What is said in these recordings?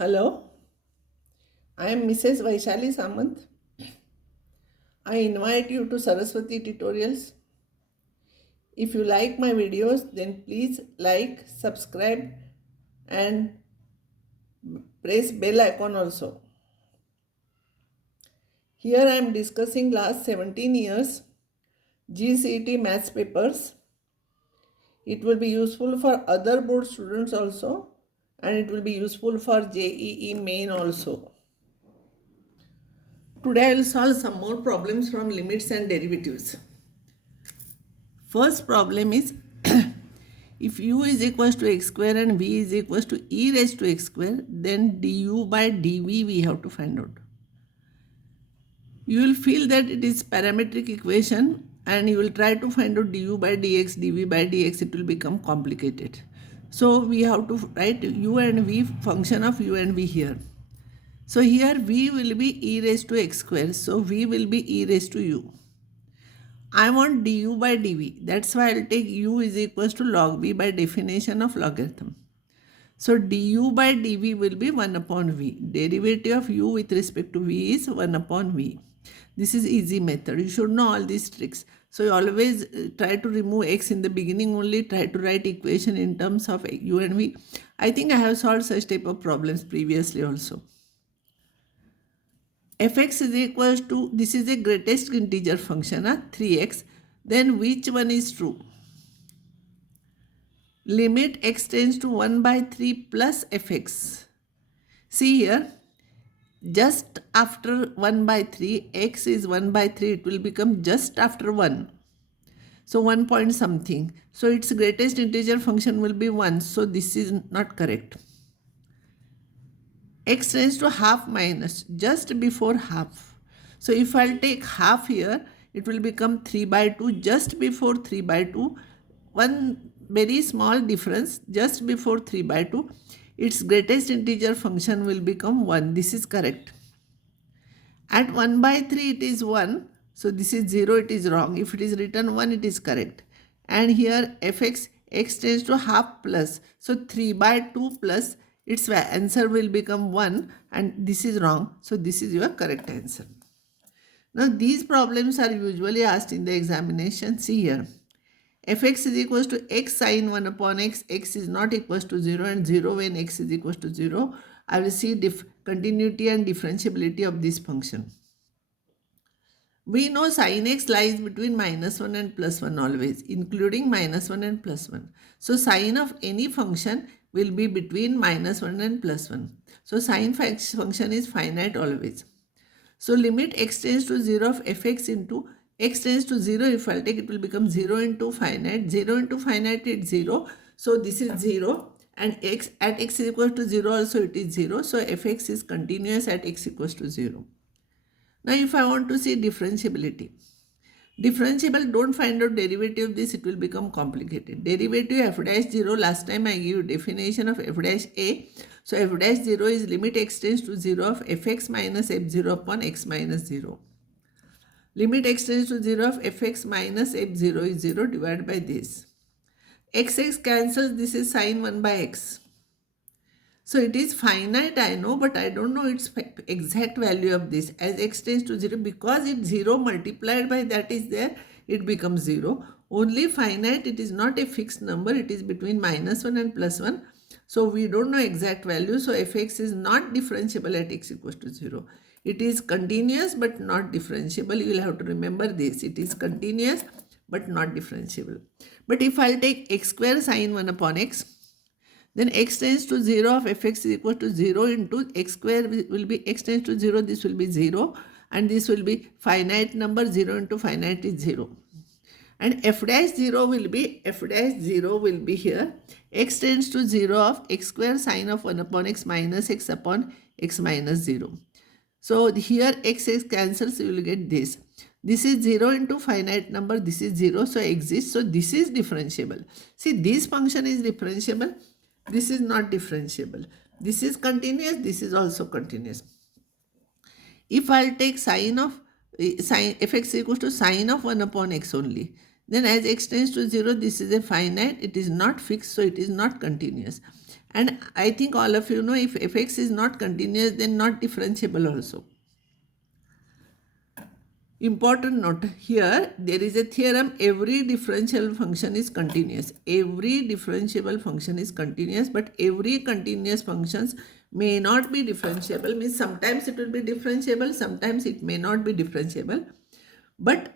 Hello, I am Mrs. Vaishali Samant. I invite you to Saraswati tutorials. If you like my videos, then please like, subscribe and press bell icon also. Here I am discussing last 17 years C.E.T maths papers. It will be useful for other board students also, and it will be useful for JEE main also. Today I will solve some more problems from limits and derivatives. First problem is if u is equals to x square and v is equals to e raised to x square, then du by dv we have to find out. You will feel that it is parametric equation and you will try to find out du by dx, dv by dx, it will become complicated. So we have to write u and v, function of u and v here. So here v will be e raised to x square, so v will be e raised to u. I want du by dv. That's why I'll take u is equals to log v by definition of logarithm. So du by dv will be 1 upon v. Derivative of u with respect to v is 1 upon v. This is easy method. You should know all these tricks. So you always try to remove x in the beginning only. Try to write equation in terms of u and v. I think I have solved such type of problems previously also. Fx is equals to, this is a greatest integer function, 3x, then which one is true? Limit x tends to 1 by 3 plus fx. See here, just after 1 by 3, x is 1 by 3, it will become just after 1. So 1 point something. So its greatest integer function will be 1. So this is not correct. X tends to half minus, just before half. So if I'll take half here, it will become 3 by 2, just before 3 by 2. One very small difference, just before 3 by 2. Its greatest integer function will become 1. This is correct. At 1 by 3, it is 1. So this is 0, it is wrong. If it is written 1, it is correct. And here fx, x tends to half plus. So 3 by 2 plus, its answer will become 1 and this is wrong. So this is your correct answer. Now these problems are usually asked in the examination. See here. Fx is equals to x sine 1 upon x. X is not equals to 0 and 0 when x is equals to 0. I will see continuity and differentiability of this function. We know sin x lies between minus 1 and plus 1 always, including minus 1 and plus 1. So sin of any function will be between minus 1 and plus 1. So sin function is finite always. So limit x tends to 0 of fx into x tends to 0. If I'll take, it will become 0 into finite. 0 into finite is 0. So this is 0 and x at x is equal to 0 also it is 0. So fx is continuous at x equals to 0. Now if I want to see differentiability. Differentiable, don't find out derivative of this, it will become complicated. Derivative f dash 0, last time I gave you definition of f dash a. So f dash 0 is limit x tends to 0 of fx minus f0 upon x minus 0. Limit x tends to 0 of fx minus f0 is 0 divided by this. X cancels, this is sin 1 by x. So it is finite, I know, but I don't know its exact value of this. As x tends to 0, because it's 0 multiplied by that is there, it becomes 0. Only finite, it is not a fixed number, it is between minus 1 and plus 1. So we don't know exact value, so fx is not differentiable at x equals to 0. It is continuous but not differentiable. You will have to remember this. It is continuous but not differentiable. But if I'll take x square sin 1 upon x, then x tends to 0 of fx is equal to 0 into x square will be x tends to 0, this will be 0 and this will be finite number, 0 into finite is 0. And f dash 0 will be here x tends to 0 of x square sine of 1 upon x minus x upon x minus 0. So here x cancels, you will get this. This is 0 into finite number, this is 0, so exists. So this is differentiable. See, this function is differentiable. This is not differentiable. This is continuous. This is also continuous. If I'll take sine fx equals to sine of 1 upon x only, then as x tends to 0, this is a finite. It is not fixed, so it is not continuous. And I think all of you know, if fx is not continuous, then not differentiable also. Important note here, there is a theorem, every differentiable function is continuous. Every differentiable function is continuous, but every continuous functions may not be differentiable. Means sometimes it will be differentiable, sometimes it may not be differentiable. But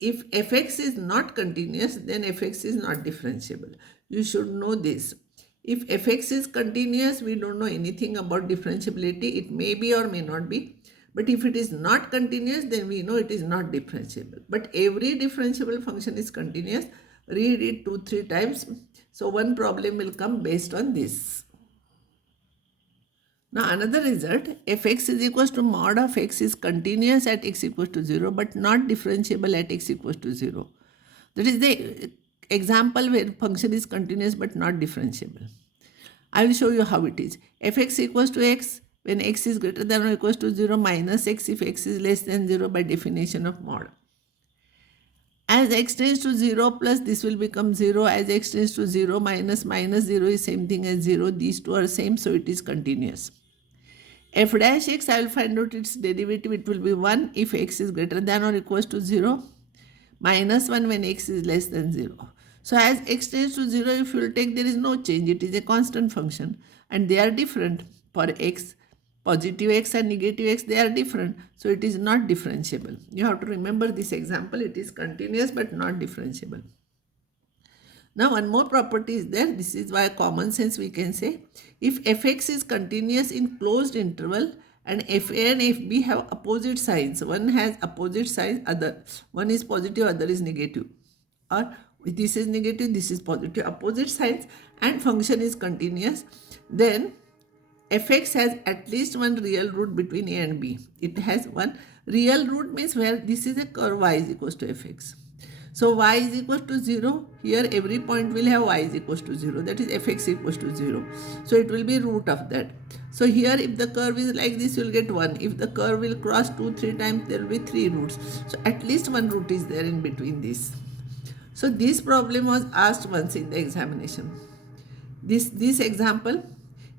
if fx is not continuous, then fx is not differentiable. You should know this. If fx is continuous, we don't know anything about differentiability. It may be or may not be. But if it is not continuous, then we know it is not differentiable. But every differentiable function is continuous. Read it 2-3 times. So one problem will come based on this. Now another result, fx is equals to mod of x is continuous at x equals to 0 but not differentiable at x equals to 0. That is the example where function is continuous but not differentiable. I will show you how it is. Fx equals to x when x is greater than or equals to 0 minus x if x is less than 0 by definition of mod. As x tends to 0 plus this will become 0. As x tends to 0 minus 0 is same thing as 0. These two are same, so it is continuous. F dash x, I will find out its derivative. It will be 1 if x is greater than or equals to 0, minus 1 when x is less than 0. So as x tends to 0, if you will take, there is no change. It is a constant function and they are different. For x, positive x and negative x, they are different. So it is not differentiable. You have to remember this example. It is continuous but not differentiable. Now one more property is there. This is why common sense we can say, if fx is continuous in closed interval and fa and fb have opposite signs, one has opposite signs, one is positive, other is negative, or this is negative, this is positive, opposite signs, and function is continuous, then fx has at least one real root between a and b. It has one real root, means where this is a curve y is equals to fx. So y is equals to 0. Here every point will have y is equals to 0. That is fx equals to 0. So it will be root of that. So here if the curve is like this, you will get 1. If the curve will cross 2-3 times, there will be 3 roots. So at least one root is there in between this. So this problem was asked once in the examination. This example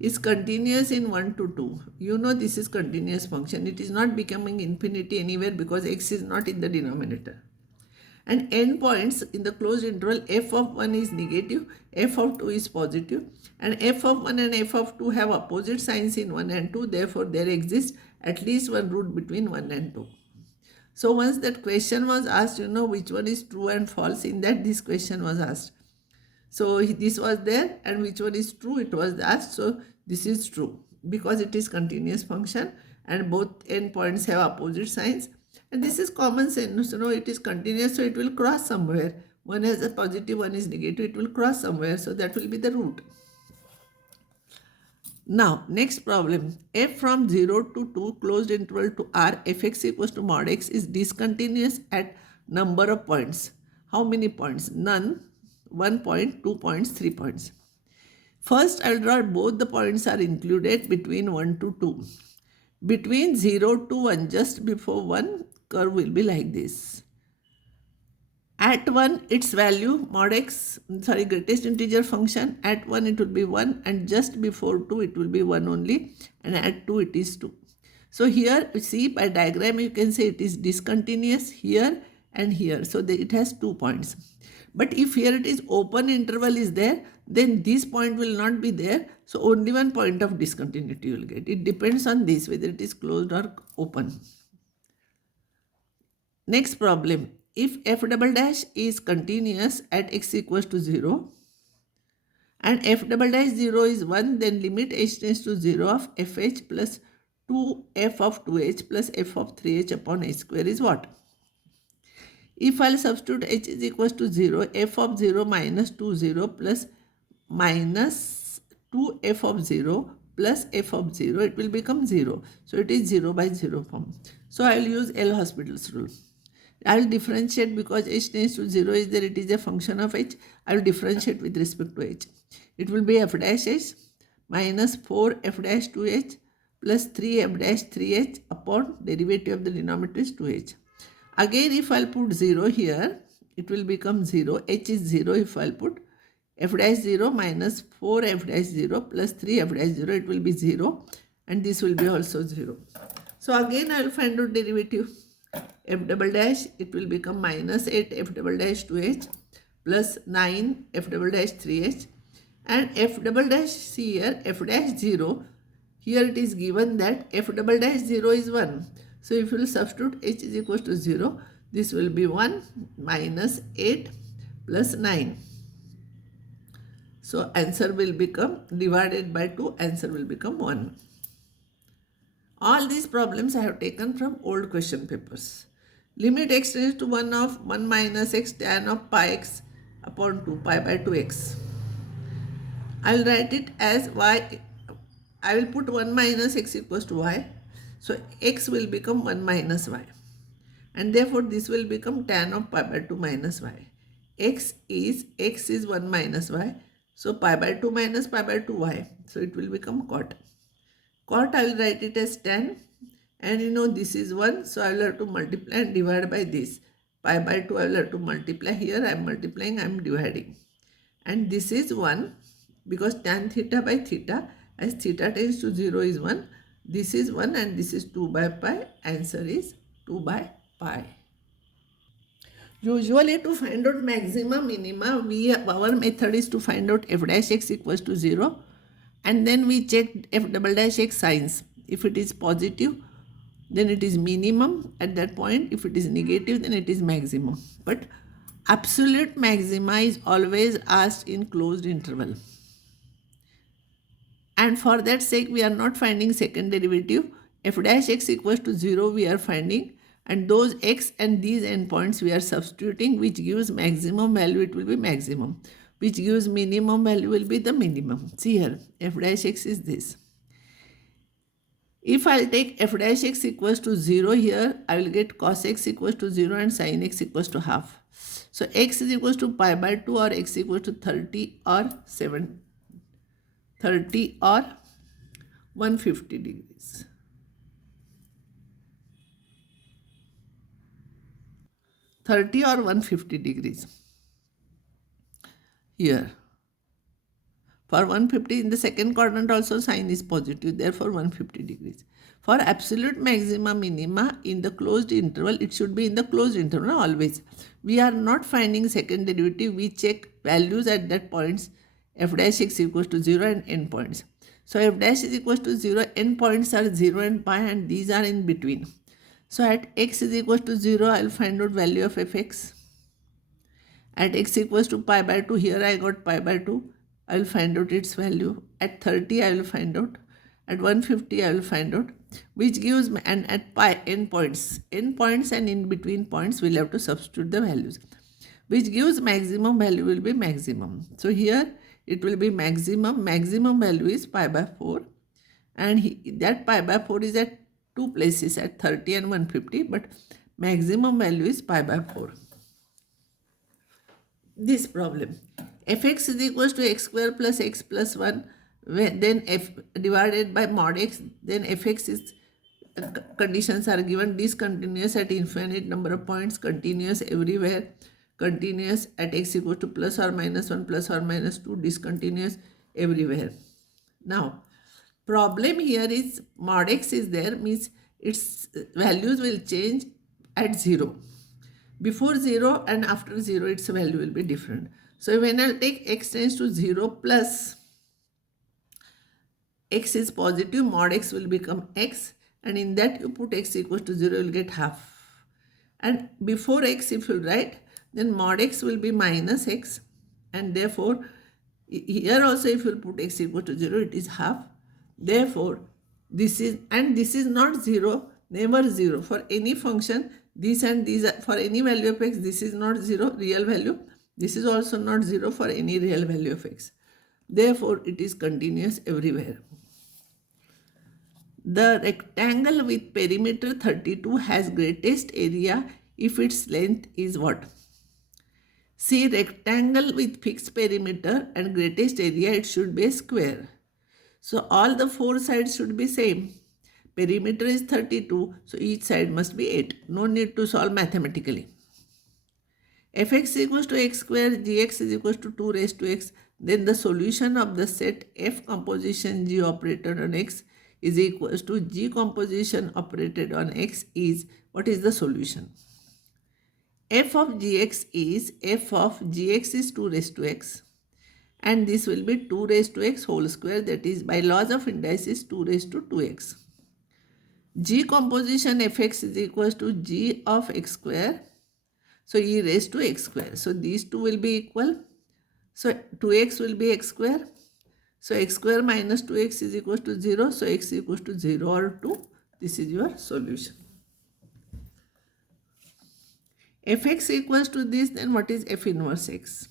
is continuous in 1 to 2. You know this is continuous function. It is not becoming infinity anywhere because x is not in the denominator. And endpoints in the closed interval, f of 1 is negative, f of 2 is positive, and f of 1 and f of 2 have opposite signs in 1 and 2. Therefore, there exists at least one root between 1 and 2. So once that question was asked, you know which one is true and false. In that this question was asked. So this was there, and which one is true, it was asked. So this is true because it is continuous function and both endpoints have opposite signs. And this is common sense. You know, it is continuous, so it will cross somewhere. One has a positive, one is negative, it will cross somewhere. So that will be the root. Now, next problem. F from 0 to 2 closed interval to R, fx equals to mod x is discontinuous at number of points. How many points? None. 1 point, 2 points, 3 points. First, I will draw both the points are included between 1 to 2. Between 0 to 1, just before 1, curve will be like this. At 1, its value, mod x, greatest integer function, at 1 it will be 1 and just before 2 it will be 1 only, and at 2 it is 2. So here, see by diagram you can say it is discontinuous here and here. So it has 2 points. But if here it is open interval is there, then this point will not be there. So only one point of discontinuity you will get. It depends on this, whether it is closed or open. Next problem. If f double dash is continuous at x equals to 0 and f double dash 0 is 1, then limit h tends to 0 of fh plus 2f of 2h plus f of 3h upon h square is what? If I'll substitute h is equals to 0, f of 0 minus 2 0 plus minus 2f of 0 plus f of 0, it will become 0. So it is 0 by 0 form. So I will use L'Hospital's rule. I will differentiate because h tends to 0 is there, it is a function of h. I will differentiate with respect to h. It will be f dash h minus 4 f dash 2h plus 3 f dash 3h upon derivative of the denominator is 2h. Again, if I'll put 0 here, it will become 0. H is 0 if I'll put. f dash 0 minus 4 f dash 0 plus 3 f dash 0, it will be 0, and this will be also 0. So again I will find out derivative. F double dash, it will become minus 8 f double dash 2h plus 9 f double dash 3h, and f double dash, see here, f dash 0, here it is given that f double dash 0 is 1. So if you will substitute h is equal to 0, this will be 1 minus 8 plus 9. So answer will become, divided by 2, answer will become 1. All these problems I have taken from old question papers. Limit x tends to 1 of 1 minus x tan of pi x upon 2 pi by 2x. I will write it as y. I will put 1 minus x equals to y. So x will become 1 minus y. And therefore this will become tan of pi by 2 minus y. X is 1 minus y. So pi by 2 minus pi by 2y. So it will become cot. Cot I will write it as tan. And you know this is 1. So I will have to multiply and divide by this. Pi by 2 I will have to multiply. Here I am multiplying, I am dividing. And this is 1 because tan theta by theta, as theta tends to 0 is 1. This is 1 and this is 2 by pi. Answer is 2 by pi. Usually to find out maxima, minima, our method is to find out f dash x equals to 0, and then we check f double dash x signs. If it is positive, then it is minimum at that point. If it is negative, then it is maximum. But absolute maxima is always asked in closed interval. And for that sake, we are not finding second derivative. F dash x equals to 0 we are finding. And those x and these endpoints we are substituting, which gives maximum value, it will be maximum. Which gives minimum value will be the minimum. See here, f dash x is this. If I will take f dash x equals to 0 here, I will get cos x equals to 0 and sin x equals to half. So x is equals to pi by 2 or x equals to 30 or 150 degrees. 30 or 150 degrees. Here. For 150 in the second quadrant also sign is positive, therefore 150 degrees. For absolute maxima minima in the closed interval, it should be in the closed interval always. We are not finding second derivative, we check values at that points f dash x equals to 0 and end points. So f dash is equals to 0, end points are 0 and pi, and these are in between. So at x is equals to 0, I will find out value of fx. At x equals to pi by 2, here I got pi by 2. I will find out its value. At 30, I will find out. At 150, I will find out. Which gives, and at pi, endpoints and in between points, we will have to substitute the values. Which gives maximum value will be maximum. So here, it will be maximum. Maximum value is pi by 4. And that pi by 4 is at two places, at 30 and 150. But maximum value is pi by 4. This problem. Fx is equals to x square plus x plus 1, then f divided by mod x, then fx is conditions are given: discontinuous at infinite number of points, continuous everywhere, continuous at x equals to plus or minus 1, plus or minus 2, discontinuous everywhere. Now, problem here is mod x is there, means its values will change at 0. Before 0 and after 0, its value will be different. So when I take x tends to 0 plus x is positive, mod x will become x, and in that you put x equals to 0, you will get half. And before x, if you write, then mod x will be minus x, and therefore here also if you put x equal to 0, it is half. Therefore this is, and this is not 0, never 0 for any function. This and these are, for any value of x, this is not 0 real value. This is also not 0 for any real value of x. Therefore, it is continuous everywhere. The rectangle with perimeter 32 has greatest area if its length is what? See, rectangle with fixed perimeter and greatest area, it should be a square. So, all the four sides should be same. Perimeter is 32, so each side must be 8. No need to solve mathematically. fx is equals to x square, gx is equals to 2 raised to x. Then the solution of the set f composition g operated on x is equals to g composition operated on x is, what is the solution? F of gx is, f of gx is 2 raised to x, and this will be 2 raised to x whole square, that is by laws of indices 2 raised to 2x. G composition fx is equals to g of x square, so e raised to x square. So these two will be equal. So 2x will be x square. So x square minus 2x is equals to 0. So x is equals to 0 or 2. This is your solution. Fx equals to this, then what is f inverse x?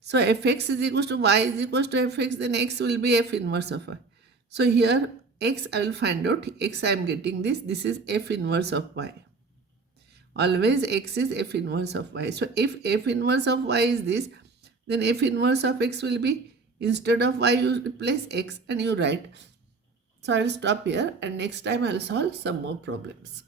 So fx is equals to y is equals to fx, then x will be f inverse of y. So here x I will find out, x I am getting this. This is f inverse of y. Always x is f inverse of y. So if f inverse of y is this, then f inverse of x will be, instead of y you replace x and you write. So I will stop here and next time I will solve some more problems.